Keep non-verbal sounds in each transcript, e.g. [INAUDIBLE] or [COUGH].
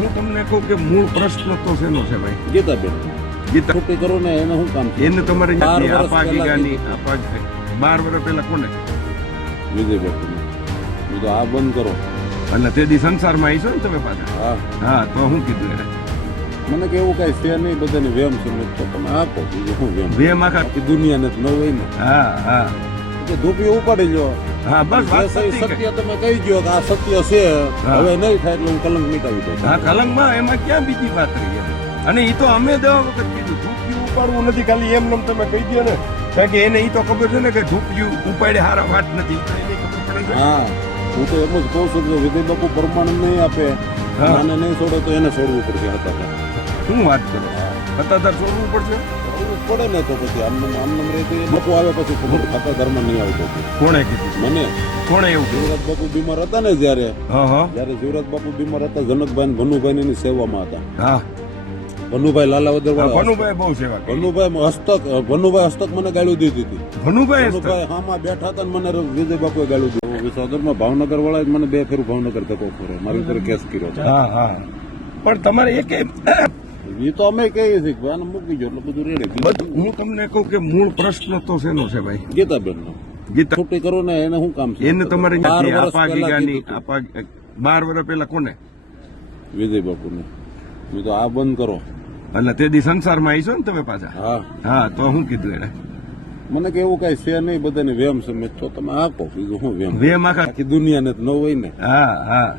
હું તમને કહું કે મૂળ પ્રશ્ન તો શેનો છે ભાઈ? ગીતાબેન. ગીતા ખોટી કરો ને એને શું કામ છે એને તમારે નથી વર્ષ આપા પહેલા ગીગાની આપા બાર વર્ષ પહેલા કોને? વિજય મેં તો આ બંધ કરો. એટલે તે દી સંસારમાં આવીશો ને તમે પાછા? હા. હા તો હું કીધું એને. મને કે એવું કઈ છે નહીં બધાને વેમ છે. મેં તો તમે આપો બીજું શું વેમ? વેમ આખા દુનિયાને નવ હોય ને. હા હા. ધોપીઓ ધૂપી ઉપાડી લો હા બસ વાત સત્ય તમે કહી ગયો કે આ સત્ય છે. હવે નહીં થાય એટલે હું કલંક મિટાવી દઉં. હા કલંકમાં એમાં ક્યાં બીજી વાત રહી અને એ તો અમે દવા વખત કીધું ઉપાડવું નથી ખાલી એમ નમ તમે કહી દો ને. કારણ કે એને એ તો ખબર છે ને કે ધૂપિયું ઉપાડે હારા વાત નથી. એને ખબર પડે છે. હા હું તો એમ જ કહું છું કે વિજય બાપુ પ્રમાણ નહીં આપે. આને નહીં છોડે તો એને છોડવું પડશે હતા શું વાત કરો? અત્યારે છોડવું પડશે? પડે ને તો પછી આમ આમ રહે તો આવે પછી ખબર ખાતા ઘરમાં નહીં આવતો કોણે કીધું? મને? કોણે એવું જીવરાજ બાપુ બીમાર હતા ને જ્યારે. જ્યારે જીવરાજ બાપુ બીમાર હતા જનકભાઈ ભનુભાઈ ની સેવામાં હતા. હા. ભનુભાઈ લાલાવદર વાળા ભનુભાઈ બહુ સેવા ભનુભાઈ હસ્તક ભનુભાઈ હસ્તક મને ગાળું દીધી હતી. ભનુભાઈ. ભનુભાઈ હામાં બેઠા હતા ને મને વિજય બાપુએ ગાળું દીધું. વિસાવદરમાં ભાવનગર વાળા મને બે ફેરું ભાવનગર ધક્કો કર્યો. મારી ઉપર કેસ કર્યો હતો. હા હા. પણ તમારે એક એ તો અમે કહીએ છીએ કે આને મૂકી જો એટલે બધું રેડે હું તમને કહું કે મૂળ પ્રશ્ન તો શેનો છે ભાઈ? ગીતાબેન નો ગીતા છૂટી કરો ને એને શું કામ છે? એને તમારે બાર વર્ષ પહેલા કોને? વિજય બાપુને. મેં તો આ બંધ કરો. એટલે તે દી સંસારમાં આવીશો ને તમે પાછા? હા. હા તો હું કીધું એને. મને કે એવું કઈ છે નહીં બધાને વેમ સમજ તો તમે આપો. બીજું હું વેમ. બે આખા દુનિયાને ન હોય ને. હા હા.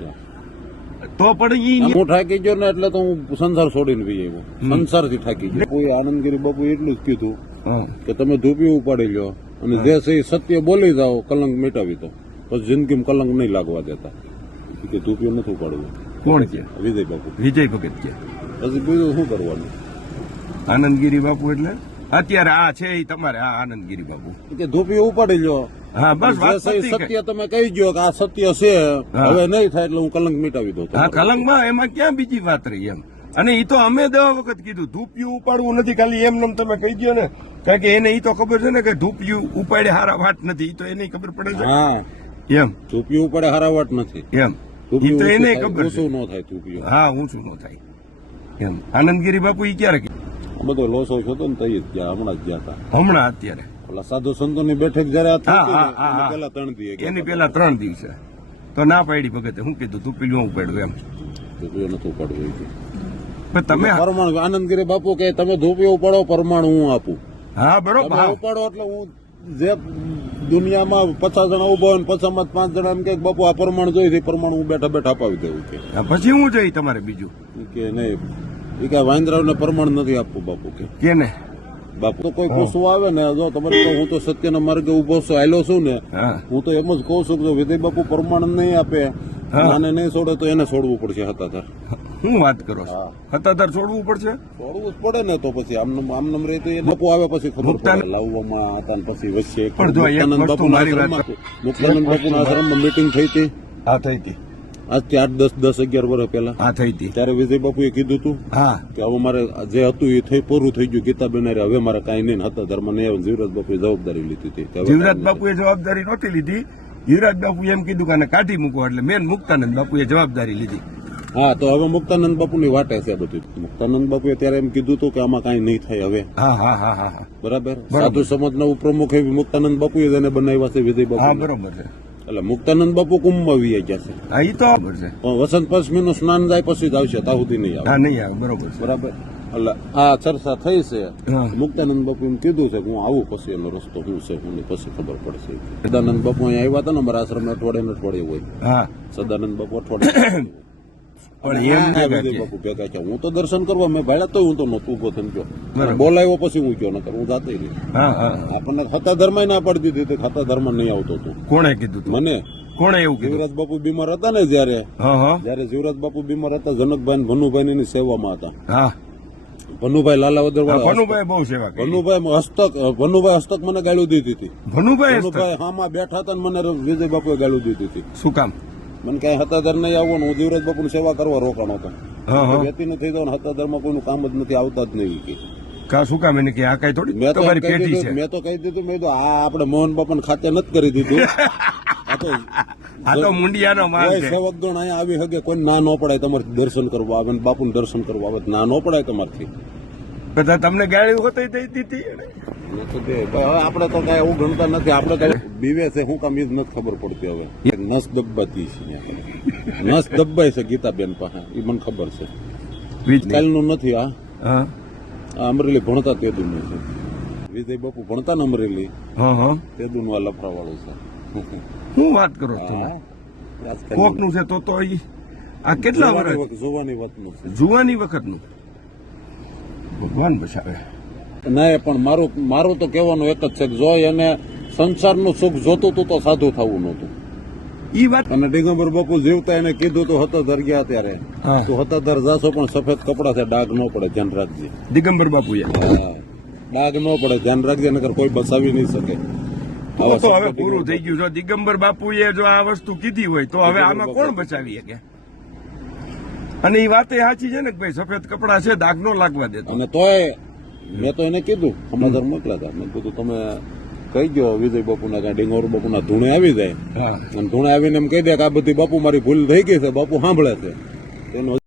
તો પણ ઈ હું થાકી ગયો ને એટલે તો હું સંસાર છોડીને બી આવ્યો. સંસારથી થાકી ગયો. કોઈ આનંદગીરી બાપુ એટલું જ કીધું કે તમે ધૂપી ઉપાડી લો અને જે છે સત્ય બોલી જાઓ કલંક મિટાવી દો. પછી જિંદગીમાં કલંક નહીં લાગવા દેતા. કે ધૂપિયું નથી ઉપાડવું. કોણ કે? વિજય બાપુ. વિજય ભગત કે. પછી બીજું શું કરવાનું? આનંદગીરી બાપુ એટલે? અત્યારે આ છે એ તમારે આ આનંદગીરી બાપુ. કે ધૂપી ઉપાડી લો હા બસ વાત સત્ય તમે કહી ગયો કે આ સત્ય છે. હવે નહીં થાય એટલે હું કલંક મિટાવી દઉં હા કલંકમાં એમાં ક્યાં બીજી વાત રહી એમ? અને એ તો અમે દવા વખત કીધું ધૂપિયું ઉપાડવું નથી ખાલી એમ નમ તમે કહી દો ને. કારણ કે એને એ તો ખબર છે ને કે ધૂપિયું ઉપાડે હારા વાટ નથી એ તો એને ખબર પડે છે. હા. એમ. ધૂપી ઉપાડે હારા વાટ નથી. એમ. એ તો એને ખબર ઊંચું ન થાય ધૂપિયું. હા ઊંચું ન થાય. એમ. આનંદગીરી બાપુ એ ક્યારે? બધો લોસો છો ને તઈ જ ગયા હમણાં જ ગયા હતા હમણાં અત્યારે? ઓલા સાધુ સંતોની બેઠક જયારે હા, હા, હા, એની ત્રણ દિવસ એની. પેલા ત્રણ દિવસે તો ના પાડી ભગતે. શું કીધું તું પીલું ઉપાડ્યું એમ. પીલું નતું ઉપાડવું. પણ તમે પરમાણુ આનંદગીરી બાપુ કે તમે ધૂપિયો ઉપાડો પરમાણુ હું આપું. હા બરોબર હા. ઉપાડો એટલે હું જે દુનિયામાં પચાસ જણા ઊભો હોય ને પચાસમાં પાંચ જણા એમ કે બાપુ આ પરમાણુ જોઈ છે પરમાણુ હું બેઠા બેઠા અપાવી દેવું કે હા, પછી હું જઈ તમારે બીજું? કે નહીં. એ કે વાંદરાવને પરમાણુ નથી આપવું બાપુ કે કેને બાપુ. તો કોઈ પૂછવું આવે ને જો તમારે હું તો સત્યના માર્ગે ઊભો છું આયલો છું ને હું. તો એમ જ કહું છું કે વિજય બાપુ પ્રમાણ નહીં આપે આને નહીં છોડે તો એને છોડવું પડશે હતાધાર. હું વાત કરો છો? હતાધર છોડવું પડશે? છોડવું જ પડે ને તો પછી આમનમ આમનમ રહે તો એ બાપુ આવે પછી ખબર પડે. લાવવામાં હતા પછી વચ્ચે મુક્તાનંદ બાપુના આશ્રમમાં મીટિંગ થઈ હતી. હા થઈ હતી. આજથી આઠ દસ દસ અગિયાર વર્ષ પહેલા. હા થઈ હતી. ત્યારે વિજય બાપુએ કીધું હતું હા. કે હવે મારે જે હતું એ થઈ પૂરું થઈ ગયું. ગીતા બેનારે હવે મારે કાંઈ નહીં. હતા ધર્મ નહીં જીવરાજ બાપુએ જવાબદારી લીધી હતી. જીવરાજ બાપુએ જવાબદારી નહોતી લીધી. જીવરાજ બાપુ એમ કીધું કે આને કાઢી મૂકો એટલે મેન મુક્તાનંદ બાપુએ જવાબદારી લીધી. હા તો હવે મુક્તાનંદ બાપુની વાટે છે બધું. મુક્તાનંદ બાપુએ ત્યારે એમ કીધું હતું કે આમાં કાંઈ નહીં થાય હવે. બરાબર? સાધુ સમાજના ઉપપ્રમુખ એવી મુક્તાનંદ બાપુએ જ એને બનાવ્યા છે વિજય બાપુ બરોબર છે. એટલે મુક્તાનંદ બાપુ કુંભમાં વી ગયા છે? હા એ તો બરોબર છે. પણ વસંત પંચમી નું સ્નાન જાય પછી જ આવશે ત્યાં સુધી નહીં આવે. હા નહીં આવે બરોબર છે. બરાબર? એટલે આ ચર્ચા થઈ છે. મુક્તાનંદ બાપુ એમ કીધું છે કે હું આવું પછી એનો રસ્તો શું છે હું પછી ખબર પડશે. સદાનંદ બાપુ અહીંયા આવ્યા હતા ને અમારા આશ્રમ અઠવાડિયે ને અઠવાડિયે હોય. હા. સદાનંદ બાપુ અઠવાડિયે [COUGHS] પણ એમ બાપુ ભેગા છે હું તો દર્શન કરવા મેં ભાડ્યા તો હું તો નહોતું ઊભો થઈને ગયો. બોલાવ્યો પછી હું ગયો નકર હું જાતે નહીં. હા હા. આપણને ખાતા ધર્મ ના પાડી દીધી ખાતા ધર્મ નહીં આવતો તું કોણે કીધું મને? કોણે એવું જીવરાજ બાપુ બીમાર હતા ને જયારે? જયારે જીવરાજ બાપુ બીમાર હતા જનકભાઈ ભનુભાઈ ની સેવામાં હતા. ભનુભાઈ લાલાવદર હા, વાળા ભનુભાઈ બહુ સેવા ભનુભાઈ હસ્તક ભનુભાઈ હસ્તક મને ગાળું દીધી હતી. ભનુભાઈ. ભનુભાઈ હામાં બેઠા હતા મને વિજય બાપુએ ગાળું દીધી હતી. શું કામ? મને કઈ ધર્મ નહીં આવવાનું હું જીવરાજ બાપુ સેવા કરવા રોકાણો હતો. વ્યક્તિ નથી જવાનું હતાધરમાં કોઈનું કામ જ નથી આવતા જ નહીં કે. કા શું કામ? એને કે આ કઈ થોડી મેં તો કહી દીધું છે? મેં તો કહી દીધું મેં કીધું આ આપણે મોહન બાપાને ખાતે નથી કરી દીધું. આ તો [LAUGHS] આ તો મુંડિયાનો માલ કોઈ છે. સેવકગણ અહીંયા આવી શકે કોઈ ના ન પડાય તમારે દર્શન કરવા આવે ને બાપુનું દર્શન કરવા આવે ના ન પડાય તમારથી. બધા તમને ગાળી હોતી દઈ દીધી હવે આપણે તો કઈ એવું ગણતા નથી. આપણે કઈ બીવે છે શું કામ એ જ નથી ખબર પડતી હવે. એક નસ દબાતી છે નસ દબાય છે ગીતાબેન પાસે. એ મને ખબર છે. કાલનું નથી આ અમરેલી ભણતા તેદુનું છે. વિજય બાપુ ભણતા ને અમરેલી? તે દુનું આ આ લફરાવાળું છે. શું વાત કરો કોક હા. કોકનું છે તો તો આ કેટલા વર્ષ વખત- જોવાની વાતનું છે. જુવાની વખતનું. ભગવાન બચાવે. ના પણ મારું મારું તો કહેવાનું એક જ છે કે જો એને સંસારનું સુખ જોતું હતું તો સાધુ થવું નહોતું. ઈ વાત અને દિગંબર બાપુ જીવતા એને કીધું તો હતોદર ગયા ત્યારે. તો હતોદર જાશો પણ સફેદ કપડા છે ડાઘ ન પડે ધ્યાન રાખજે. દિગંબર બાપુ. ડાઘ ન પડે ધ્યાન રાખજે નકર કોઈ બસાવી નહીં શકે. તો હવે પૂરું થઈ ગયું. જો દિગંબર બાપુએ જો આ વસ્તુ કીધી હોય તો હવે આમાં કોણ બચાવી શકે? અને એ વાત સાચી છે ને કે ભાઈ સફેદ કપડા છે દાગ નો લાગવા દેતો. અને તોય મેં તો એને કીધું સમાચાર મોકલ્યા હતા મેં કીધું તમે કહી ગયો વિજય બાપુના કાંઈ ડિંગોર બાપુના ધૂણે આવી જાય. હા. અને ધૂણે આવીને એમ કહી દે કે આ બધી બાપુ મારી ભૂલ થઈ ગઈ છે બાપુ સાંભળે છે. એનો